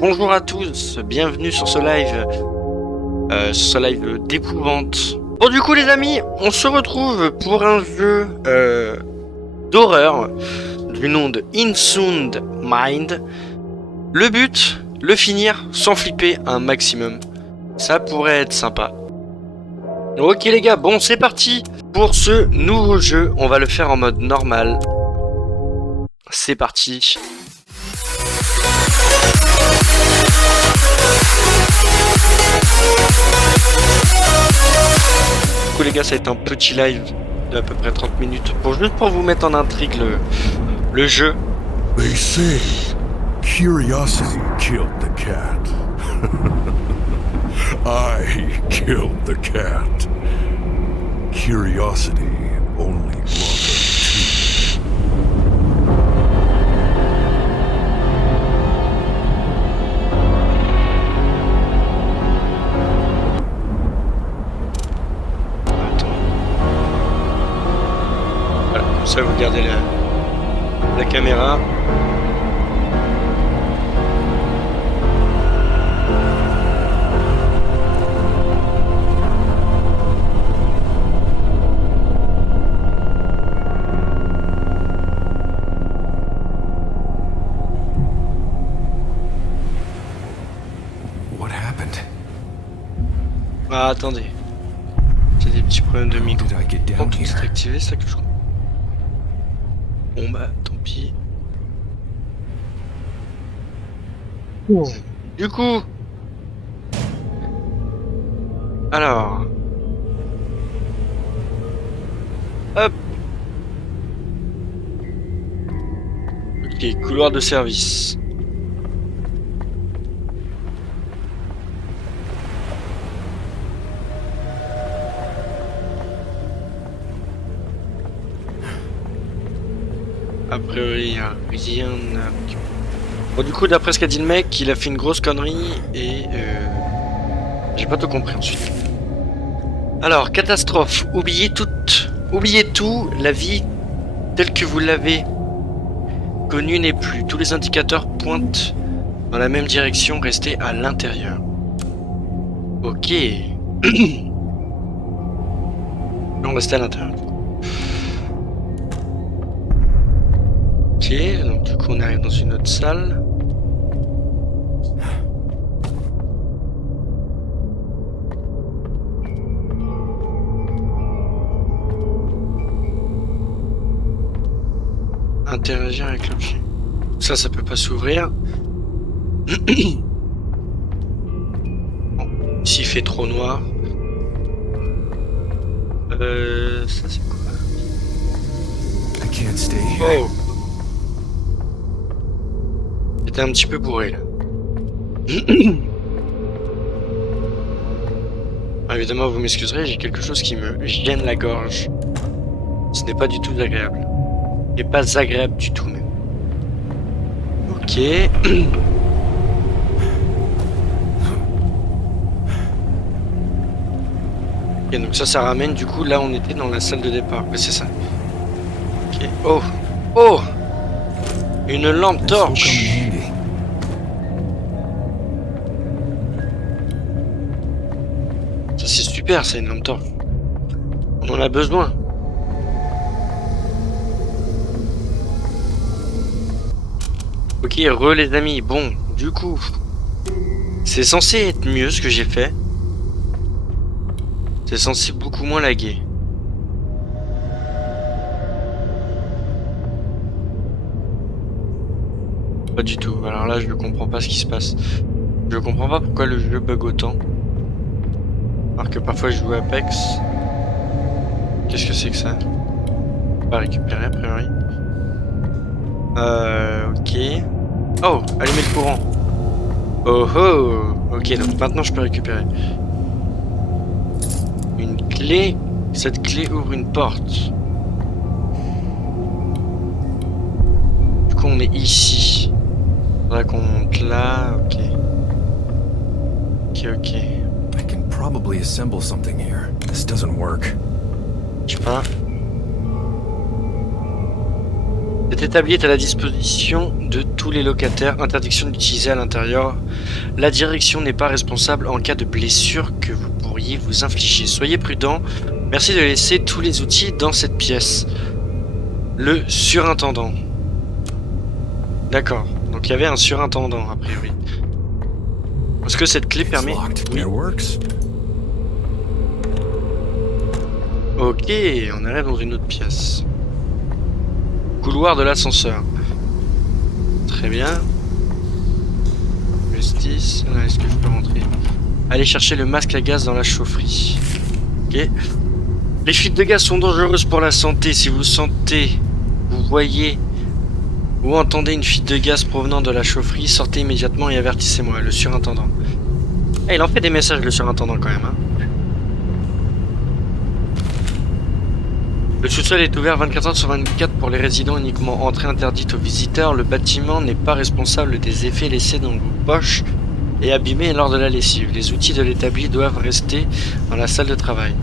Bonjour à tous, bienvenue sur ce live d'épouvante. Bon du coup les amis, on se retrouve pour un jeu d'horreur du nom de Insound Mind. Le but, le finir sans flipper un maximum. Ça pourrait être sympa. Ok les gars, bon c'est parti pour ce nouveau jeu. On va le faire en mode normal. C'est parti. Du coup les gars, ça va être un petit live d'à peu près 30 minutes juste pour vous mettre en intrigue le jeu. They say curiosity killed the cat. I killed the cat. Curiosity only bothered two. Attends. Voilà, comme ça vous gardez la caméra. What happened? Ah attendez. J'ai des petits problèmes de micro. Did I get Quand down tout est here? activé, ça que je crois. Bon bah tant pis. Du coup. Alors. Hop. Ok, couloir de service. A priori, rien à... Bon, du coup, d'après ce qu'a dit le mec, il a fait une grosse connerie et... j'ai pas tout compris ensuite. Alors, catastrophe. Oubliez tout. La vie telle que vous l'avez connue n'est plus. Tous les indicateurs pointent dans la même direction. Restez à l'intérieur. Ok. On reste à l'intérieur. Ok, donc du coup on arrive dans une autre salle. Interagir avec l'objet. Ça peut pas s'ouvrir. Bon, ici il fait trop noir. Ça c'est quoi? I can't stay here. Oh! J'étais un petit peu bourré là. Évidemment vous m'excuserez, j'ai quelque chose qui me gêne la gorge. Ce n'est pas du tout agréable. Et pas agréable du tout même. Ok. Ok, donc ça ramène du coup là on était dans la salle de départ. Ouais, c'est ça. Ok. Oh! Oh! Une lampe This will come in torche! handy. Ça c'est super, c'est une lampe torche. On en a besoin. Ok, les amis. Bon, du coup, c'est censé être mieux ce que j'ai fait. C'est censé beaucoup moins laguer. Pas du tout. Alors là, je ne comprends pas ce qui se passe. Je comprends pas pourquoi le jeu bug autant. Alors que parfois je joue à Apex. Qu'est-ce que c'est que ça? Pas récupérer a priori. Ok. Oh, allumer le courant. Oh oh. Ok, donc maintenant je peux récupérer. Une clé. Cette clé ouvre une porte. Du coup on est ici. Faudra qu'on monte là. Ok. Ok. I can probably assemble something here. This doesn't work. Je sais pas. Cet établi est à la disposition de tous les locataires. Interdiction d'utiliser à l'intérieur. La direction n'est pas responsable en cas de blessure que vous pourriez vous infliger. Soyez prudent. Merci de laisser tous les outils dans cette pièce. Le surintendant. D'accord. Donc il y avait un surintendant a priori. Est-ce que cette clé It's permet... locked. Oui. It works. Ok, on arrive dans une autre pièce. Couloir de l'ascenseur. Très bien. Justice. Est-ce que je peux rentrer? Allez chercher le masque à gaz dans la chaufferie. Ok. Les fuites de gaz sont dangereuses pour la santé. Si vous sentez, vous voyez ou entendez une fuite de gaz provenant de la chaufferie, sortez immédiatement et avertissez-moi, le surintendant. Ah, il en fait des messages, le surintendant, quand même. Hein. Le sous-sol est ouvert 24 heures sur 24 pour les résidents, uniquement entrée interdite aux visiteurs. Le bâtiment n'est pas responsable des effets laissés dans vos poches et abîmés lors de la lessive. Les outils de l'établi doivent rester dans la salle de travail.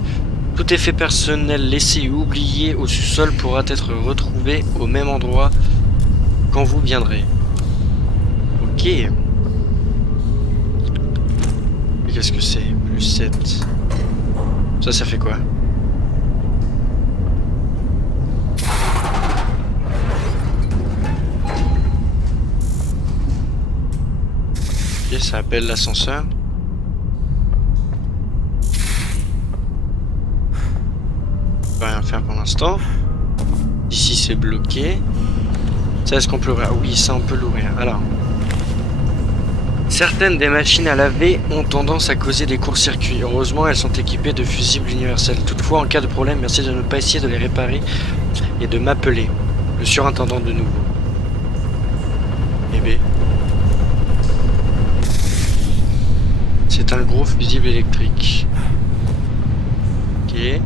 Tout effet personnel laissé ou oublié au sous-sol pourra être retrouvé au même endroit quand vous viendrez. Ok. Et qu'est-ce que c'est? Plus 7. Ça fait quoi? Ok, ça appelle l'ascenseur. On va rien faire pour l'instant. Ici c'est bloqué. Ça, est-ce qu'on peut l'ouvrir? Oui, ça on peut l'ouvrir. Alors. Certaines des machines à laver ont tendance à causer des courts-circuits. Heureusement, elles sont équipées de fusibles universels. Toutefois, en cas de problème, merci de ne pas essayer de les réparer et de m'appeler. Le surintendant de nouveau. Eh B. C'est un gros fusible électrique. Ok.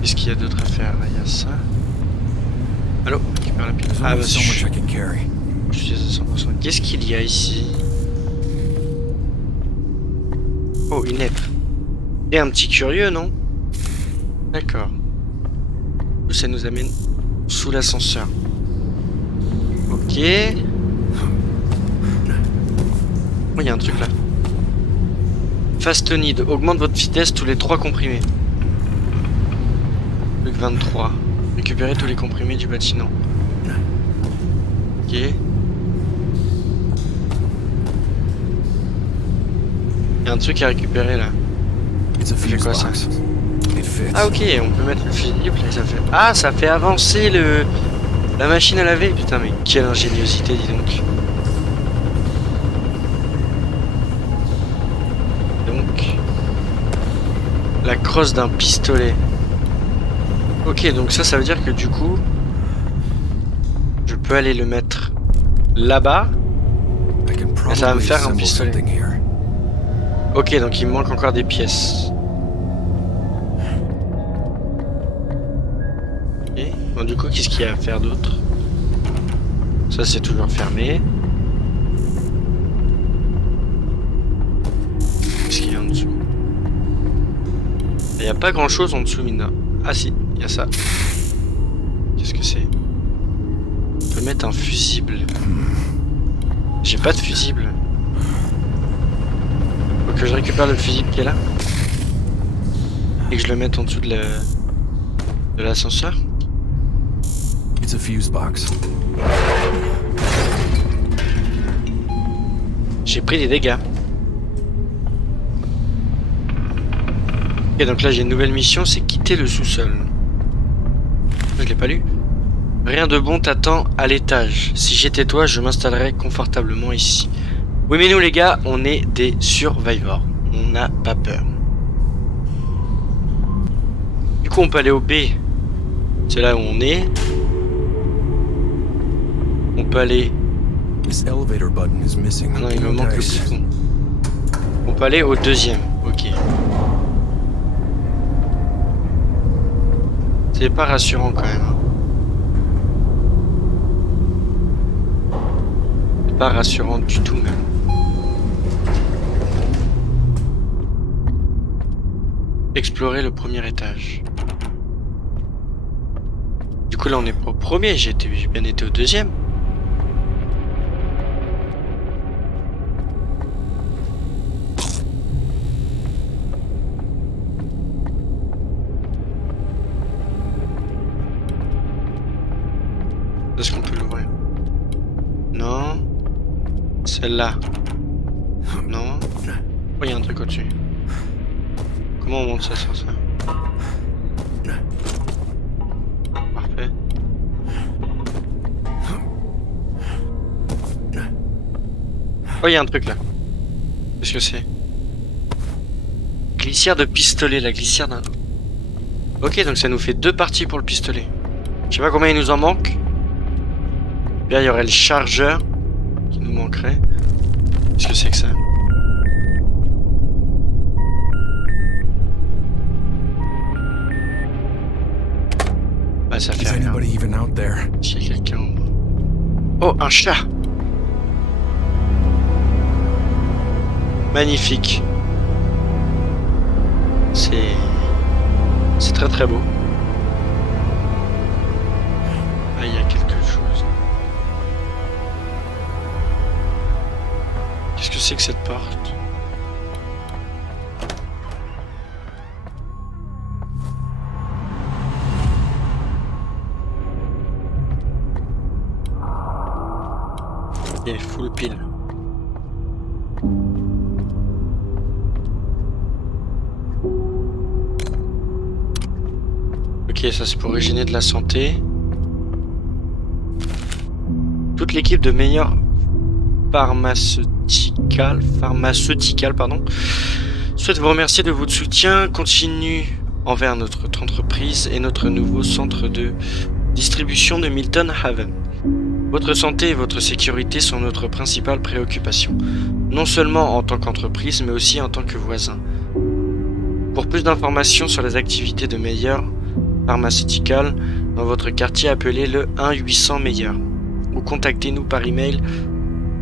Qu'est-ce qu'il y a d'autre à faire? Là, il y a ça. Allô? Récupère la pile. There's Ah, only bah, so much I can carry. je suis à 100%. Qu'est-ce qu'il y a ici? Oh, une app. Et un petit curieux, non? D'accord. Ça nous amène sous l'ascenseur. Ok. Oh, il y a un truc là. Fastenid. Augmente votre vitesse tous les 3 comprimés. Plus que 23. Récupérez tous les comprimés du bâtiment. Ok. Il y a un truc à récupérer là. It's a Ça fait fuse quoi ça? box. It fits. Ah ok, on peut mettre le fusible et ça fait... Ah, ça fait avancer la machine à laver. Putain, mais quelle ingéniosité, dis donc. Donc... La crosse d'un pistolet. Ok, donc ça veut dire que du coup... Je peux aller le mettre là-bas. I can Et ça va me probably faire un assemble pistolet. something here. Ok, donc il me manque encore des pièces. Ok, bon du coup, qu'est-ce qu'il y a à faire d'autre? Ça c'est toujours fermé. Qu'est-ce qu'il y a en dessous? Il n'y a pas grand chose en dessous, mine. Ah si, il y a ça. Qu'est-ce que c'est? On peut mettre un fusible. J'ai pas de fusible. Faut que je récupère le fusible qui est là. Et que je le mette en dessous de l'ascenseur. It's a fuse box. J'ai pris des dégâts. Ok, donc là j'ai une nouvelle mission, c'est quitter le sous-sol. Je l'ai pas lu. Rien de bon t'attend à l'étage. Si j'étais toi, je m'installerais confortablement ici. Oui mais nous les gars, on est des survivors. On n'a pas peur. Du coup on peut aller au B. C'est là où on est. On peut aller... This elevator button is missing. Ah non, il me manque le Guys, bouton. On peut aller au deuxième. Ok. C'est pas rassurant quand même. Hein. C'est pas rassurant du tout même. Explorer le premier étage. coup là on est pas au premier, j'ai bien été au deuxième. Est-ce qu'on peut l'ouvrir? Non. Celle-là. Non. Oh, il y a un truc au-dessus. Comment on monte ça sur ça? Parfait. Oh, il y a un truc là. Qu'est-ce que c'est? Glissière de pistolet, la glissière d'un... Ok, donc ça nous fait 2 parties pour le pistolet. Je sais pas combien il nous en manque. Là, il y aurait le chargeur qui nous manquerait. Qu'est-ce que c'est que ça? Bah, ça fait Is rien. anybody even out there? S'il y a quelqu'un au moins. Oh, un chat! Magnifique. C'est très très beau. Ah, il y a quelque chose. Qu'est-ce que c'est que cette porte? Ok, full pile. Ok, ça c'est pour régénérer de la santé. Toute l'équipe de meilleure pharmaceutical, souhaite vous remercier de votre soutien continu envers notre entreprise et notre nouveau centre de distribution de Milton Haven. Votre santé et votre sécurité sont notre principale préoccupation, non seulement en tant qu'entreprise, mais aussi en tant que voisin. Pour plus d'informations sur les activités de Meilleur Pharmaceutical dans votre quartier, appelez le 1-800-MEILLEUR ou contactez-nous par email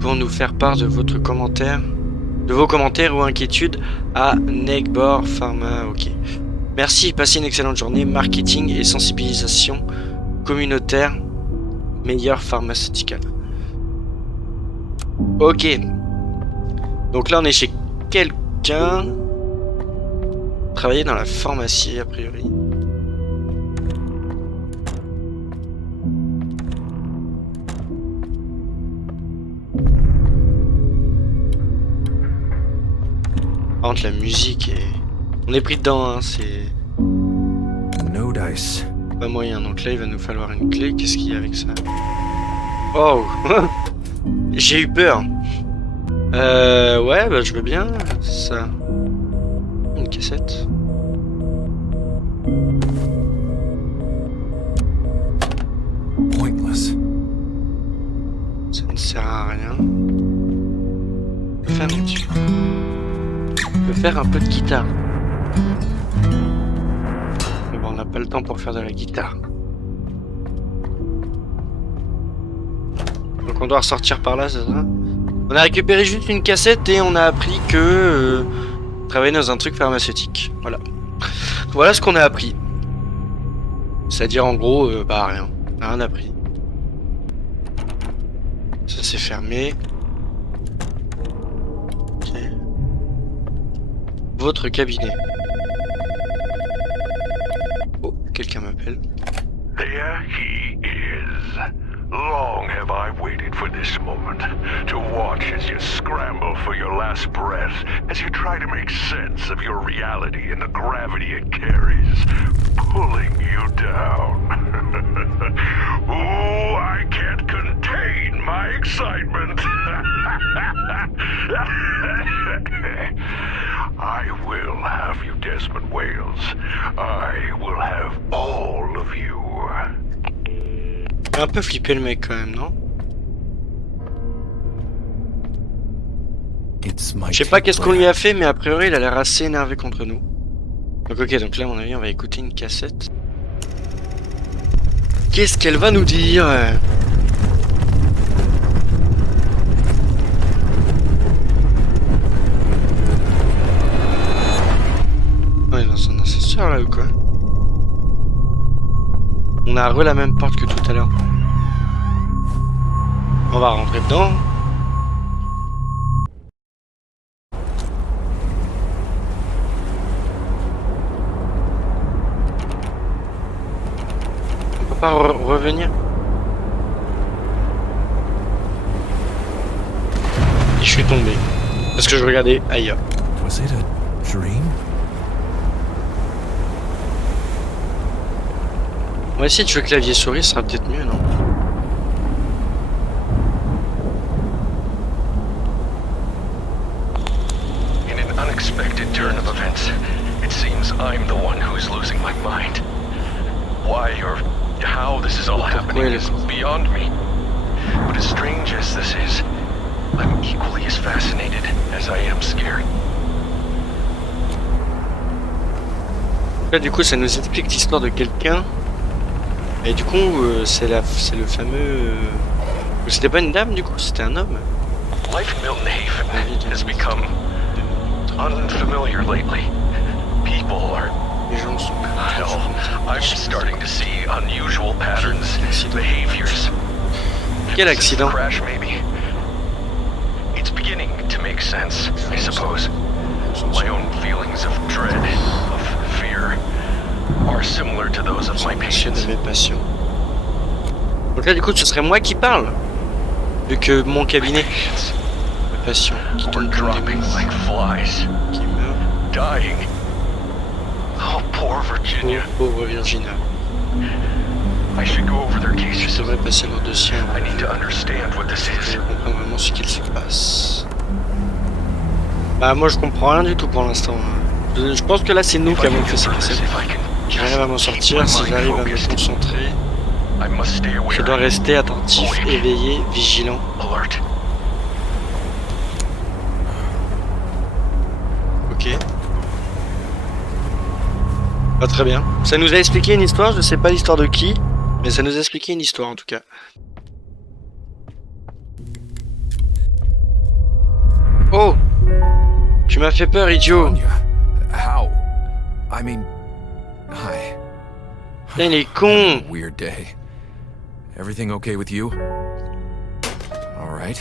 pour nous faire part de vos commentaires ou inquiétudes à Negbor Pharma. Ok. Merci, passez une excellente journée. Marketing et sensibilisation communautaire Meilleur Pharmaceutical. Ok. Donc là on est chez quelqu'un. Travailler dans la pharmacie a priori. Par contre, la musique est... On est pris dedans, hein, c'est... No dice. Pas moyen, donc là il va nous falloir une clé. Qu'est-ce qu'il y a avec ça? Oh. J'ai eu peur. Ouais, bah je veux bien ça. Une cassette. Pointless. Ça ne sert à rien. Je peux faire un peu de guitare. Mais bon, on n'a pas le temps pour faire de la guitare. Donc on doit ressortir par là, c'est ça? On a récupéré juste une cassette et on a appris que travailler dans un truc pharmaceutique. Voilà. Voilà ce qu'on a appris. C'est-à-dire en gros, bah rien. On a rien appris. Ça c'est fermé. Ok. Votre cabinet. Oh, quelqu'un m'appelle. There he is. Long have I waited for this moment, to watch as you scramble for your last breath, as you try to make sense of your reality and the gravity it carries, pulling you down. Ooh, I can't contain my excitement. I will have you, Desmond Wales. I will have all of you. Un peu flippé le mec quand même, non? Je sais pas qu'est-ce qu'on lui a fait, mais a priori il a l'air assez énervé contre nous. Donc ok, donc là à mon avis on va écouter une cassette. Qu'est-ce qu'elle va nous dire? On est dans un ascenseur là ou quoi? On a a la même porte que tout à l'heure. On va rentrer dedans. On peut pas revenir. Et je suis tombé. Parce que je regardais ailleurs. Was it a dream? On va essayer de jouer clavier souris, ça sera peut-être mieux, non? In an unexpected turn of events, it seems I'm the one who's losing my mind. Why or how this is all happening is beyond me. But as strange as this is, I'm equally as fascinated as I am scared. Là, du coup, ça nous explique l'histoire de quelqu'un. Et du coup, c'est le fameux... C'était pas une dame, du coup, c'était un homme. Life in Milton Haven has become unfamiliar lately. People are... Les gens sont... Hell, I'm starting to see unusual patterns, behaviors. Quel accident? Crash, maybe. It's beginning to make sense, I suppose. My own feelings of dread, of fear, are similar to those of my patients. De mes patients. Donc là, du coup, ce serait moi qui parle, vu que mon cabinet, mes patients qui We're tombent dropping like flies, qui meurent. dying. Oh, poor Virginia. Pauvre Virginia. I should go over their Je cases. devrais passer leur dossier. I need to understand what this Je is. comprends vraiment ce qu'il se passe. Bah moi je comprends rien du tout pour l'instant. Je pense que là c'est nous If qui I can avons fait get ces through this, passés. if I can J'arrive à m'en just keep sortir, my si mind j'arrive à me focused, concentrer. I must stay aware, Je dois rester attentif, Awake. éveillé, vigilant. alert. Ok. Pas très bien. Ça nous a expliqué une histoire, je sais pas l'histoire de qui, mais ça nous a expliqué une histoire en tout cas. Oh! Tu m'as fait peur, idiot! Anya, how? I mean, hi. Putain, il est con! Weird day. Everything okay with you? All right.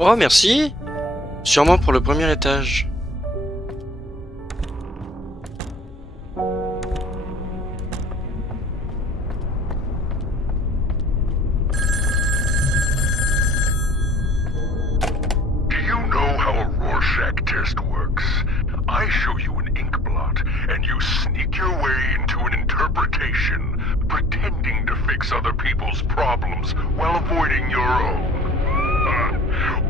Oh, merci! Sûrement pour le premier étage. Do you know how a Rorschach test works? I show you an ink blot, and you sneak your way into an interpretation, pretending to fix other people's problems while avoiding your own.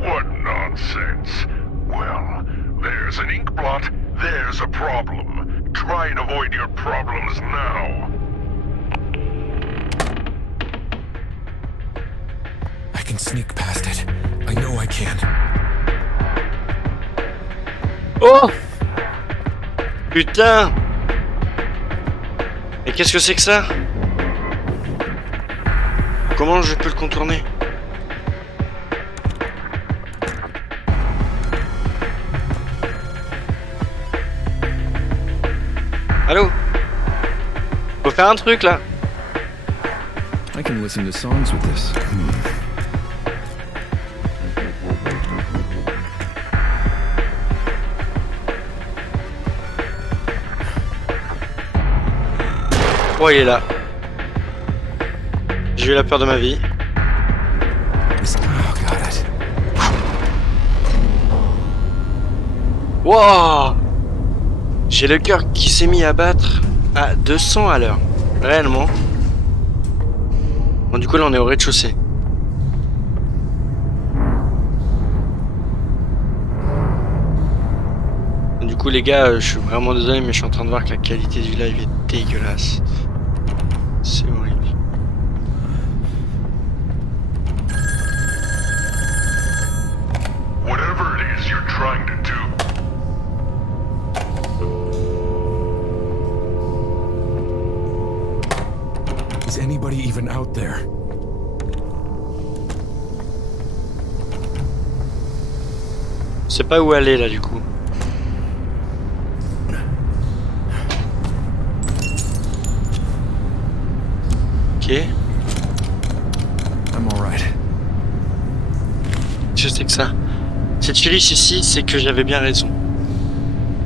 What nonsense. Well, there's an ink blot, there's a problem. Try and avoid your problems now. I can sneak past it. I know I can. Oh! Putain! Et qu'est-ce que c'est que ça? Comment je peux le contourner? Allô? Faut faire un truc là. I can listen to songs with this. Oh, il est là. J'ai eu la peur de ma vie. Oh, got it. Wow! J'ai le cœur qui s'est mis à battre à 200 à l'heure. Réellement. Bon, du coup, là, on est au rez-de-chaussée. Du coup, les gars, je suis vraiment désolé, mais je suis en train de voir que la qualité du live est dégueulasse. C'est horrible. Whatever it is you're trying to do, Is anybody even out there? C'est pas où aller là, du coup. Ok. I'm alright. Je sais que ça. Cette chéliche ici, c'est que j'avais bien raison.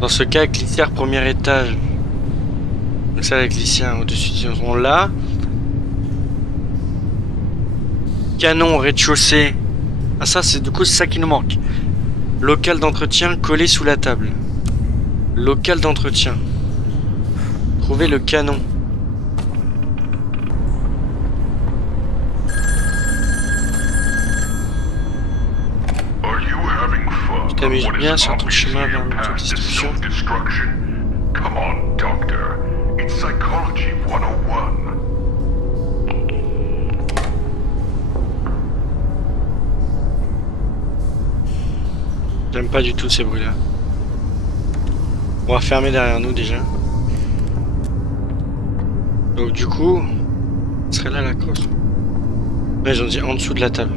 Dans ce cas, glissière premier étage. Donc ça, la glissière au-dessus, on l'a. Canon au rez-de-chaussée. Ah ça, c'est du coup c'est ça qui nous manque. Local d'entretien collé sous la table. Local d'entretien. Trouver le canon. Are you having fun? Tu t'amuses What is bien sur ton chemin obviously vers a path to l'autodestruction. self-destruction? Come on, Doctor. It's Psychology 101. J'aime pas du tout ces bruits là. On va fermer derrière nous déjà. Donc du coup, ce serait là la cause. Ouais, j'en dis en dessous de la table.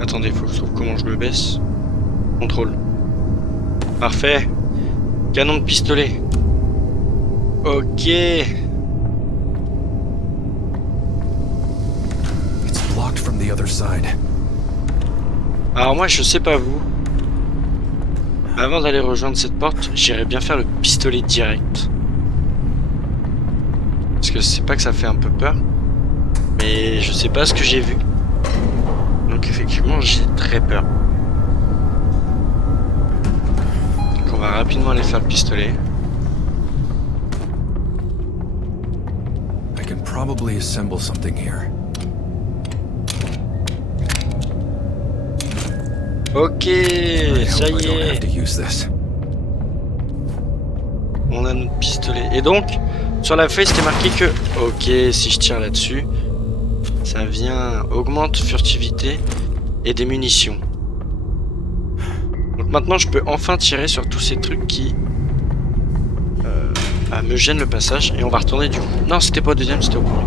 Attendez, faut que je trouve comment je me baisse. Contrôle. Parfait. Canon de pistolet. Ok. It's blocked from the other side. Alors moi je sais pas vous. Avant d'aller rejoindre cette porte, j'irais bien faire le pistolet direct. Parce que c'est pas que ça fait un peu peur. Mais je sais pas ce que j'ai vu. Donc effectivement j'ai très peur. Donc on va rapidement aller faire le pistolet. I can probably assemble something here. Ok, I ça hope I y don't have est. to use this. On a notre pistolet. Et donc, sur la feuille c'était marqué que... Ok, si je tire là-dessus, ça vient... Augmente furtivité et des munitions. Donc maintenant je peux enfin tirer sur tous ces trucs qui... me gênent le passage. Et on va retourner du coup. Non, c'était pas au deuxième, c'était au premier.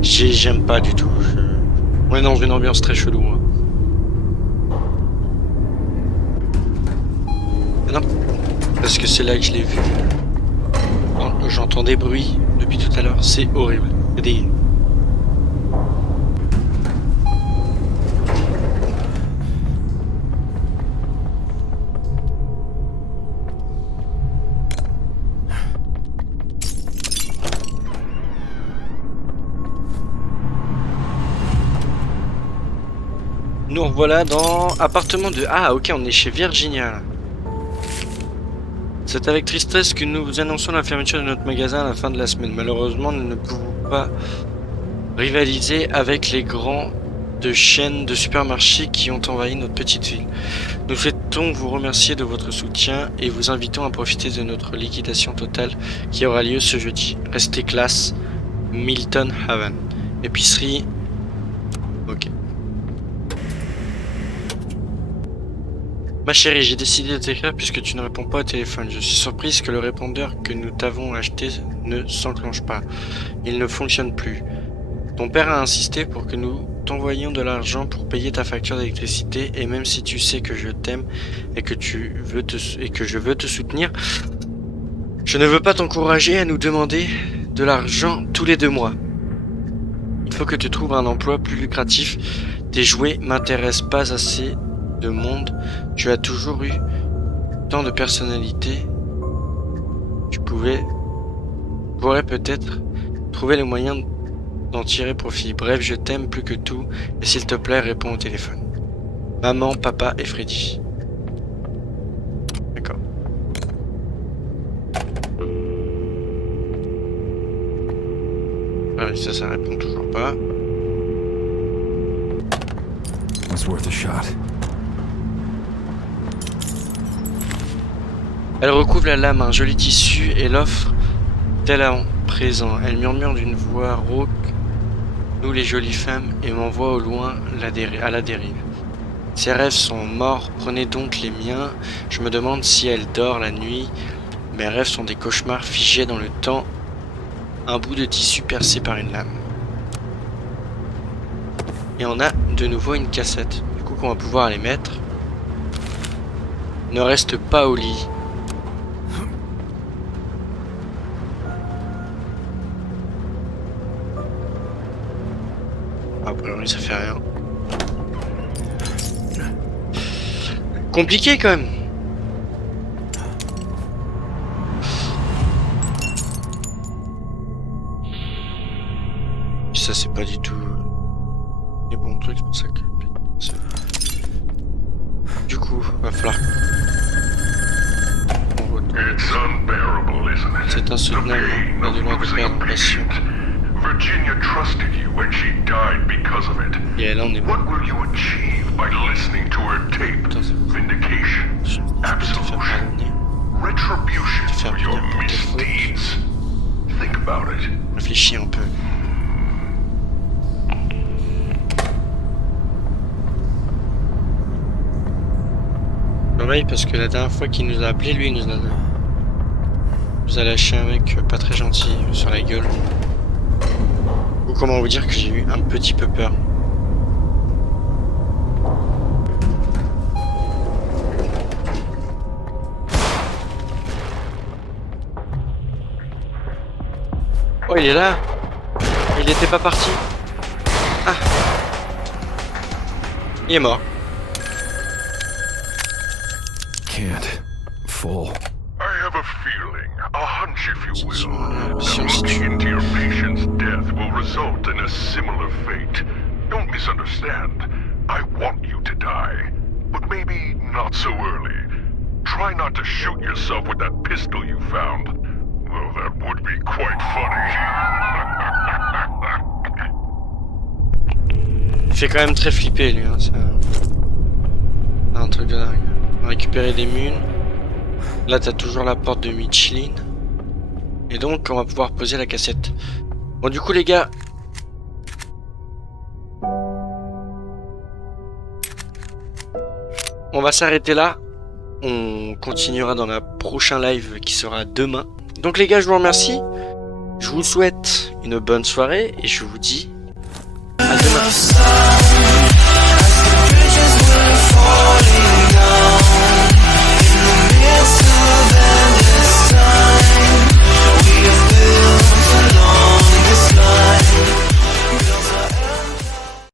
J'aime pas du tout. On est dans une ambiance très chelou. Hein. Non, parce que c'est là que je l'ai vu. J'entends des bruits depuis tout à l'heure, c'est horrible. Il y a des... Nous revoilà dans appartement de... Ah ok, on est chez Virginia là. C'est avec tristesse que nous vous annonçons la fermeture de notre magasin à la fin de la semaine. Malheureusement, nous ne pouvons pas rivaliser avec les grands de chaînes de supermarchés qui ont envahi notre petite ville. Nous souhaitons vous remercier de votre soutien et vous invitons à profiter de notre liquidation totale qui aura lieu ce jeudi. Restez classe, Milton Haven. Épicerie... Ok. Ma chérie, j'ai décidé de t'écrire puisque tu ne réponds pas au téléphone. Je suis surprise que le répondeur que nous t'avons acheté ne s'enclenche pas. Il ne fonctionne plus. Ton père a insisté pour que nous t'envoyions de l'argent pour payer ta facture d'électricité et même si tu sais que je t'aime et que je veux te soutenir, je ne veux pas t'encourager à nous demander de l'argent tous les 2 mois. Il faut que tu trouves un emploi plus lucratif. Tes jouets m'intéressent pas assez de monde. Tu as toujours eu tant de personnalité. Tu pourrais peut-être trouver le moyen d'en tirer profit. Bref, je t'aime plus que tout et s'il te plaît, réponds au téléphone. Maman, papa et Freddy. D'accord. Ah oui, ça répond toujours pas. Was worth a shot. Elle recouvre la lame, un joli tissu et l'offre tel en présent. Elle murmure d'une voix rauque, nous les jolies femmes, et m'envoie au loin à la dérive. Ses rêves sont morts, prenez donc les miens. Je me demande si elle dort la nuit. Mes rêves sont des cauchemars figés dans le temps. Un bout de tissu percé par une lame. Et on a de nouveau une cassette. Du coup qu'on va pouvoir aller mettre. Ne reste pas au lit. A priori, ça fait rien. Compliqué quand même. Ça c'est pas du tout les bons trucs, c'est pour ça que... Du coup, va falloir... On retourne. It's unbearable, isn't it? C'est insoutenable, The on a pain du of loin de losing perdre a passion. patient. Virginia trusted you and she died because of it. Et là on est mort. What will you achieve by listening to her tape? Putain, c'est... Vindication, Je peux te faire absolution, pardonner. retribution Te faire for your punir pour tes fautes. misdeeds. Think about it. Réfléchis un peu. Pareil parce que la dernière fois qu'il nous a appelé, lui il nous a lâché un mec pas très gentil sur la gueule. Ou comment vous dire que j'ai eu un petit peu peur. Oh il est là. Il était pas parti. Ah. Il est mort. Can't. Full. I have a feeling, a hunch if you will, Si on that se looking tue. into your patient's death will result in a similar fate. Don't misunderstand. I want you to die, but maybe not so early. Try not to shoot yourself with that pistol you found. Well, that would be quite funny. Il fait quand même très flipper lui, hein, c'est un truc de dingue. On va récupérer des munes. Là t'as toujours la porte de Michelin. Et donc on va pouvoir poser la cassette. Bon du coup les gars. On va s'arrêter là. On continuera dans la prochain live qui sera demain. Donc les gars je vous remercie. Je vous souhaite une bonne soirée et je vous dis à demain.